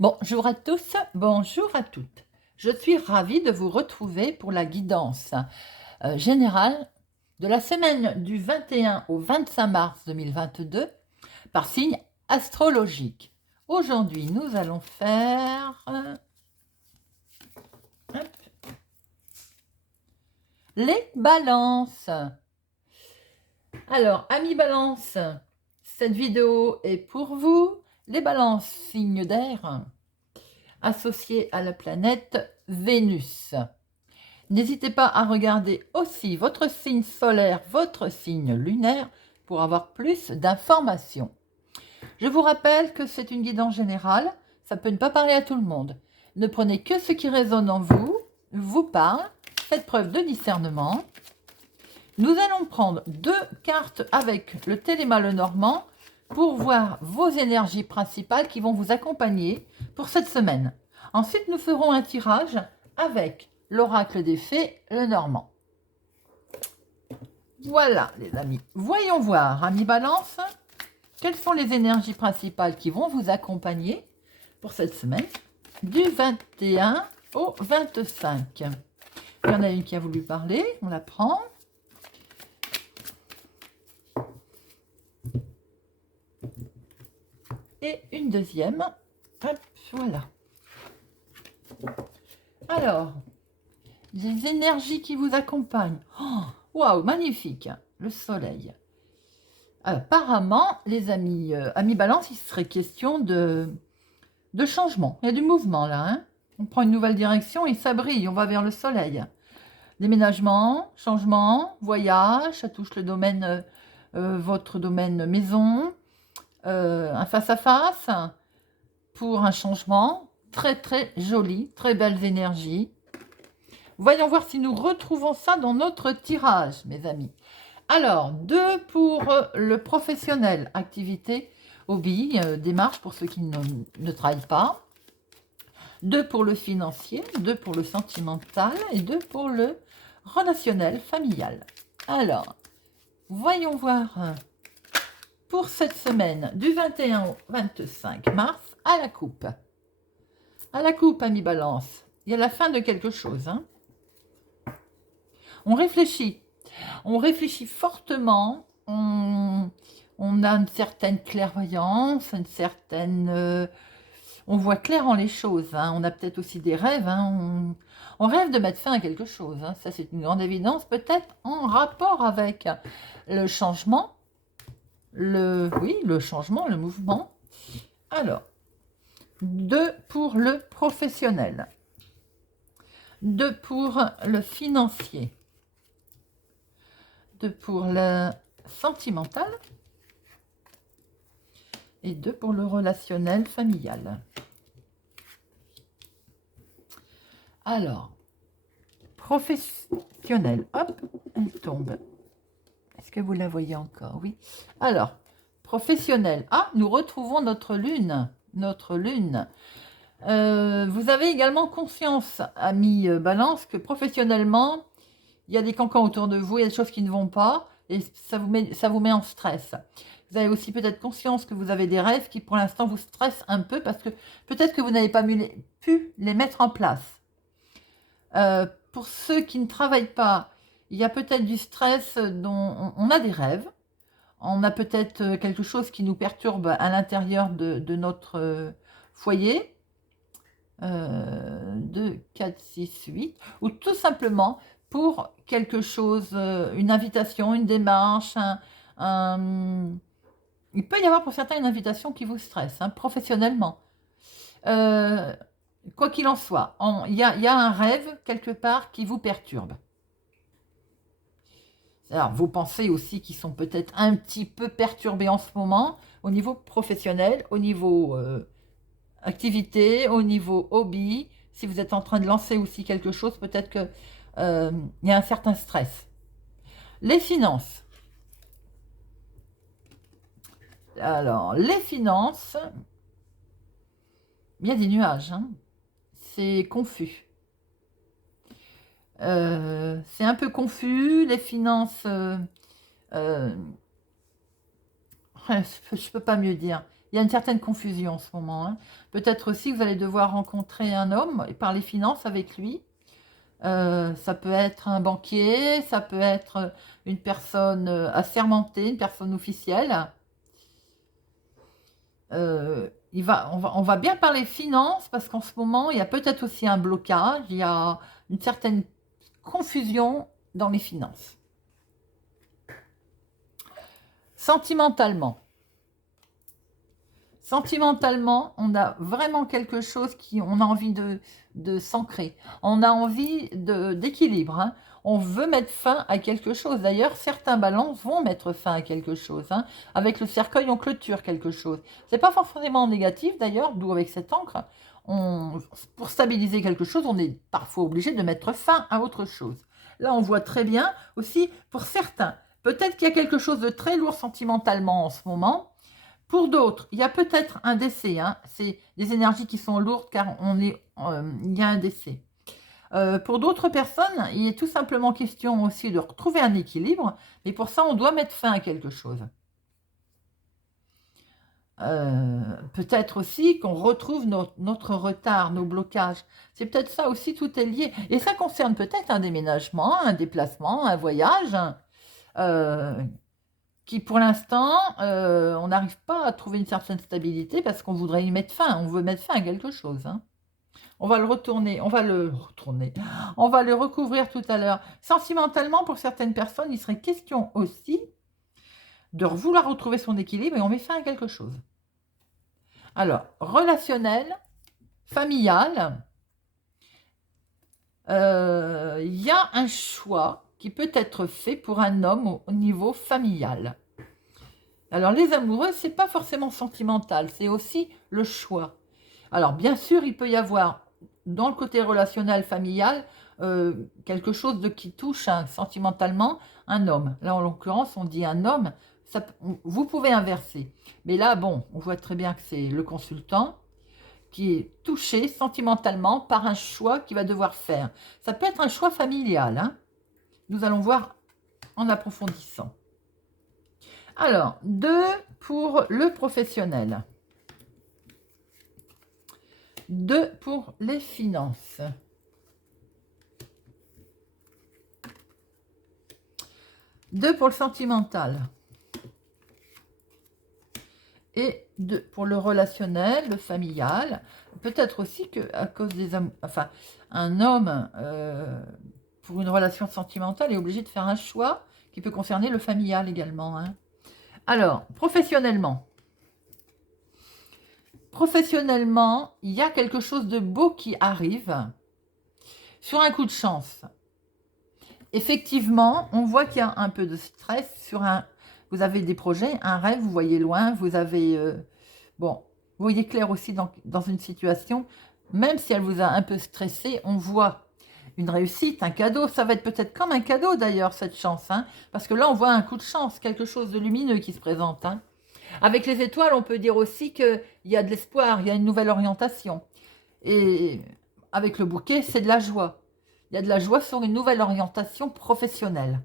Bonjour à tous, bonjour à toutes. Je suis ravie de vous retrouver pour la guidance générale de la semaine du 21 au 25 mars 2022 par signe astrologique. Aujourd'hui, nous allons faire les balances. Alors, amis balance, cette vidéo est pour vous. Les balances, signes d'air, associés à la planète Vénus. N'hésitez pas à regarder aussi votre signe solaire, votre signe lunaire pour avoir plus d'informations. Je vous rappelle que c'est une guidance générale, ça peut ne pas parler à tout le monde. Ne prenez que ce qui résonne en vous, vous parle, faites preuve de discernement. Nous allons prendre 2 cartes avec le Téléma Lenormand pour voir vos énergies principales qui vont vous accompagner pour cette semaine. Ensuite, nous ferons un tirage avec l'oracle des fées Lenormand. Voilà les amis. Voyons voir, amis Balance, quelles sont les énergies principales qui vont vous accompagner pour cette semaine du 21 au 25. Il y en a une qui a voulu parler, on la prend. Et une deuxième. Hop, voilà. Alors, les énergies qui vous accompagnent. Waouh, magnifique. Le soleil. Apparemment, les amis, amis balance, il serait question de changement. Il y a du mouvement là. Hein, on prend une nouvelle direction et ça brille. On va vers le soleil. Déménagement, changement, voyage. Ça touche le domaine, votre domaine maison. Un face-à-face pour un changement. Très très joli, très belles énergies. Voyons voir si nous retrouvons ça dans notre tirage, mes amis. Alors, 2 pour le professionnel, activité, hobby, démarche pour ceux qui ne travaillent pas. 2 pour le financier, 2 pour le sentimental et 2 pour le relationnel, familial. Alors, voyons voir pour cette semaine du 21 au 25 mars à la coupe. À la coupe, amis balance, il y a la fin de quelque chose. Hein. On réfléchit fortement, on a une certaine clairvoyance, une certaine... on voit clair en les choses, hein. On a peut-être aussi des rêves, hein. On rêve de mettre fin à quelque chose, hein. Ça c'est une grande évidence, peut-être en rapport avec le changement, le changement, le mouvement. Alors, 2 pour le professionnel, 2 pour le financier, 2 pour le sentimental et 2 pour le relationnel familial. Alors, professionnel, hop, elle tombe. Est-ce que vous la voyez encore? Oui. Alors, professionnel. Ah, nous retrouvons notre lune. Notre lune. Vous avez également conscience, amis balance, que professionnellement, il y a des cancans autour de vous, il y a des choses qui ne vont pas, et ça vous met en stress. Vous avez aussi peut-être conscience que vous avez des rêves qui, pour l'instant, vous stressent un peu, parce que peut-être que vous n'avez pas pu les mettre en place. Pour ceux qui ne travaillent pas, il y a peut-être du stress dont on a des rêves. On a peut-être quelque chose qui nous perturbe à l'intérieur de notre foyer. 2, 4, 6, 8. Ou tout simplement pour quelque chose, une invitation, une démarche. Il peut y avoir pour certains une invitation qui vous stresse, hein, professionnellement. Quoi qu'il en soit, il y a un rêve quelque part qui vous perturbe. Alors, vos pensées aussi qui sont peut-être un petit peu perturbées en ce moment, au niveau professionnel, au niveau activité, au niveau hobby. Si vous êtes en train de lancer aussi quelque chose, peut-être qu'il y a un certain stress. Les finances. Alors, les finances, il y a des nuages, hein. C'est confus. C'est un peu confus, les finances, je ne peux pas mieux dire. Il y a une certaine confusion en ce moment, hein. Peut-être aussi que vous allez devoir rencontrer un homme et parler finances avec lui. Ça peut être un banquier, ça peut être une personne assermentée, une personne officielle. On va bien parler finances parce qu'en ce moment, il y a peut-être aussi un blocage, il y a une certaine confusion dans les finances. Sentimentalement. Sentimentalement, on a vraiment quelque chose on a envie de s'ancrer. On a envie d'équilibre, hein. On veut mettre fin à quelque chose. D'ailleurs, certains balances vont mettre fin à quelque chose, hein. Avec le cercueil, on clôture quelque chose. C'est pas forcément négatif d'ailleurs, d'où avec cette encre, pour stabiliser quelque chose, on est parfois obligé de mettre fin à autre chose. Là, on voit très bien aussi, pour certains, peut-être qu'il y a quelque chose de très lourd sentimentalement en ce moment. Pour d'autres, il y a peut-être un décès, hein. C'est des énergies qui sont lourdes car il y a un décès. Pour d'autres personnes, il est tout simplement question aussi de retrouver un équilibre, mais pour ça, on doit mettre fin à quelque chose. Peut-être aussi qu'on retrouve notre retard, nos blocages. C'est peut-être ça aussi, tout est lié. Et ça concerne peut-être un déménagement, un déplacement, un voyage, qui pour l'instant, on n'arrive pas à trouver une certaine stabilité parce qu'on voudrait y mettre fin. On veut mettre fin à quelque chose, hein. On va le retourner, on va le recouvrir tout à l'heure. Sentimentalement, pour certaines personnes, il serait question aussi de vouloir retrouver son équilibre et on met fin à quelque chose. Alors, relationnel, familial, il y a un choix qui peut être fait pour un homme au niveau familial. Alors, les amoureux, c'est pas forcément sentimental, c'est aussi le choix. Alors, bien sûr, il peut y avoir, dans le côté relationnel, familial, quelque chose qui touche sentimentalement un homme. Là, en l'occurrence, on dit un homme. Vous pouvez inverser. Mais là, bon, on voit très bien que c'est le consultant qui est touché sentimentalement par un choix qu'il va devoir faire. Ça peut être un choix familial, hein. Nous allons voir en approfondissant. Alors, 2 pour le professionnel. 2 pour les finances. 2 pour le sentimental. Et 2 pour le relationnel, le familial. Peut-être aussi qu'à cause des un homme, pour une relation sentimentale, est obligé de faire un choix qui peut concerner le familial également, hein. Alors, professionnellement. Professionnellement, il y a quelque chose de beau qui arrive sur un coup de chance. Effectivement, on voit qu'il y a un peu de stress vous avez des projets, un rêve, vous voyez loin, vous avez... bon, vous voyez clair aussi dans une situation, même si elle vous a un peu stressé, on voit une réussite, un cadeau. Ça va être peut-être comme un cadeau d'ailleurs, cette chance, hein, parce que là, on voit un coup de chance, quelque chose de lumineux qui se présente, hein. Avec les étoiles, on peut dire aussi qu'il y a de l'espoir, il y a une nouvelle orientation. Et avec le bouquet, c'est de la joie. Il y a de la joie sur une nouvelle orientation professionnelle.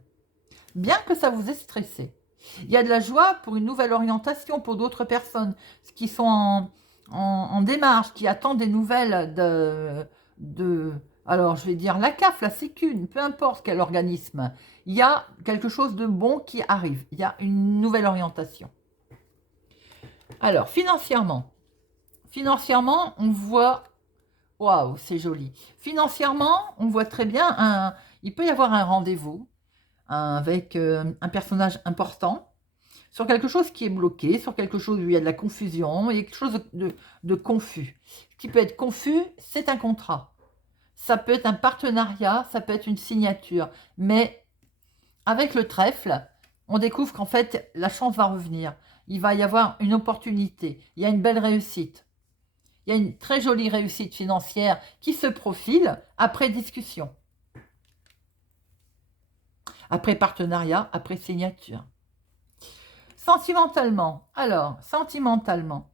Bien que ça vous ait stressé. Il y a de la joie pour une nouvelle orientation pour d'autres personnes qui sont en démarche, qui attendent des nouvelles alors je vais dire la CAF, la Sécu, peu importe quel organisme. Il y a quelque chose de bon qui arrive. Il y a une nouvelle orientation. Alors, financièrement. Financièrement, on voit... Waouh, c'est joli. Financièrement, on voit très bien, il peut y avoir un rendez-vous avec un personnage important sur quelque chose qui est bloqué, sur quelque chose où il y a de la confusion, il y a quelque chose de confus. Ce qui peut être confus, c'est un contrat. Ça peut être un partenariat, ça peut être une signature. Mais avec le trèfle, on découvre qu'en fait, la chance va revenir. Il va y avoir une opportunité. Il y a une belle réussite. Il y a une très jolie réussite financière qui se profile après discussion. Après partenariat, après signature. Sentimentalement. Alors, sentimentalement.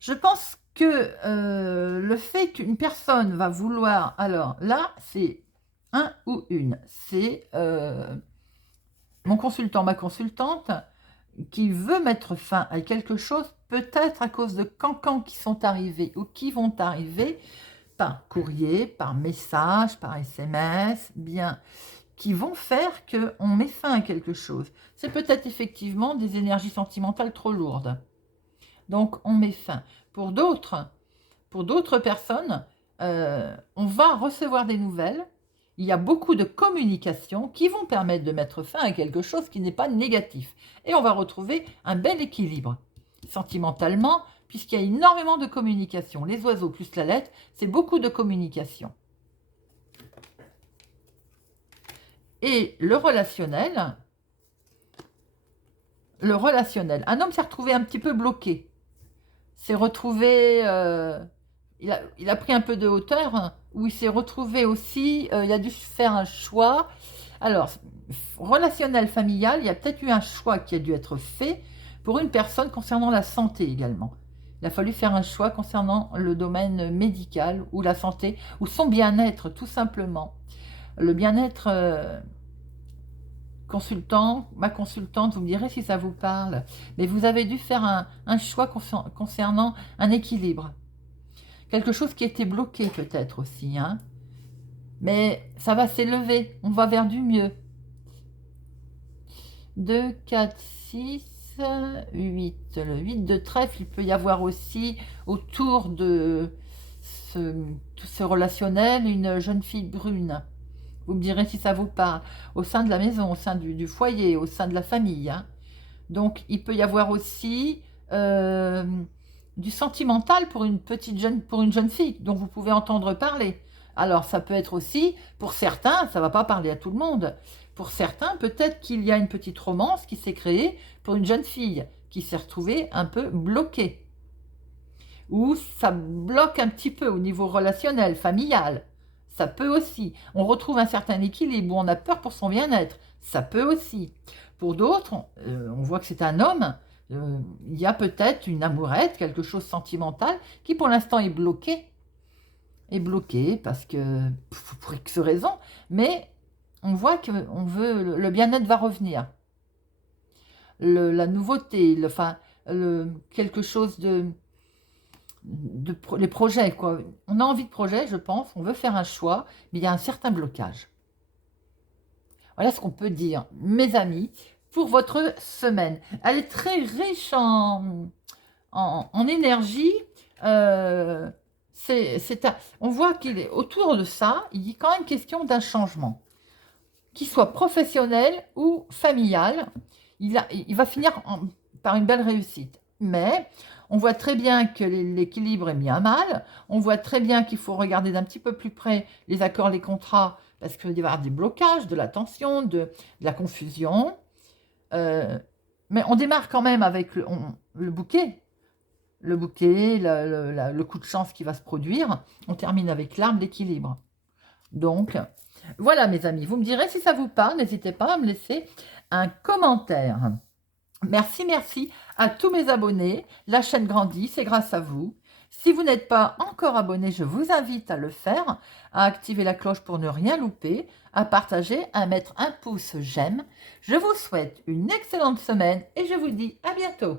Je pense que le fait qu'une personne va vouloir... Alors, là, c'est un ou une. C'est mon consultant, ma consultante, qui veut mettre fin à quelque chose peut-être à cause de cancans qui sont arrivés ou qui vont arriver par courrier, par message, par SMS, bien, qui vont faire qu'on met fin à quelque chose. C'est peut-être effectivement des énergies sentimentales trop lourdes. Donc, on met fin. Pour d'autres personnes, on va recevoir des nouvelles. Il y a beaucoup de communications qui vont permettre de mettre fin à quelque chose qui n'est pas négatif. Et on va retrouver un bel équilibre. Sentimentalement, puisqu'il y a énormément de communication. Les oiseaux plus la lettre, c'est beaucoup de communication. Et le relationnel, un homme s'est retrouvé un petit peu bloqué. S'est retrouvé, il a pris un peu de hauteur, hein, où il s'est retrouvé aussi, il a dû faire un choix. Alors, relationnel, familial, il y a peut-être eu un choix qui a dû être fait pour une personne concernant la santé également. Il a fallu faire un choix concernant le domaine médical ou la santé, ou son bien-être tout simplement. Le bien-être consultant, ma consultante, vous me direz si ça vous parle, mais vous avez dû faire un choix concernant un équilibre. Quelque chose qui était bloqué peut-être aussi, hein. Mais ça va s'élever, on va vers du mieux. 2, 4, 6, 8. Le 8 de trèfle, il peut y avoir aussi autour de ce relationnel une jeune fille brune. Vous me direz si ça vous parle. Au sein de la maison, au sein du foyer, au sein de la famille, hein. Donc, il peut y avoir aussi du sentimental pour une jeune fille dont vous pouvez entendre parler. Alors, ça peut être aussi, pour certains, ça ne va pas parler à tout le monde. Pour certains, peut-être qu'il y a une petite romance qui s'est créée pour une jeune fille qui s'est retrouvée un peu bloquée. Ou ça bloque un petit peu au niveau relationnel, familial. Ça peut aussi. On retrouve un certain équilibre où on a peur pour son bien-être. Ça peut aussi. Pour d'autres, on voit que c'est un homme. Il y a peut-être une amourette, quelque chose de sentimental, qui pour l'instant est bloqué. Est bloqué parce que, pour X raison, mais on voit que le bien-être va revenir. La nouveauté, quelque chose les projets, quoi. On a envie de projet, je pense, on veut faire un choix, mais il y a un certain blocage. Voilà ce qu'on peut dire, mes amis, pour votre semaine. Elle est très riche en énergie. On voit qu'il est autour de ça, il est quand même question d'un changement, qu'il soit professionnel ou familial. Il va finir par une belle réussite. Mais on voit très bien que l'équilibre est mis à mal. On voit très bien qu'il faut regarder d'un petit peu plus près les accords, les contrats, parce qu'il va y avoir des blocages, de la tension, de la confusion. Mais on démarre quand même avec le bouquet. Le bouquet, le coup de chance qui va se produire. On termine avec l'arbre d'équilibre. Donc, voilà mes amis. Vous me direz si ça vous parle. N'hésitez pas à me laisser un commentaire. Merci, merci à tous mes abonnés. La chaîne grandit, c'est grâce à vous. Si vous n'êtes pas encore abonné, je vous invite à le faire, à activer la cloche pour ne rien louper, à partager, à mettre un pouce j'aime. Je vous souhaite une excellente semaine et je vous dis à bientôt.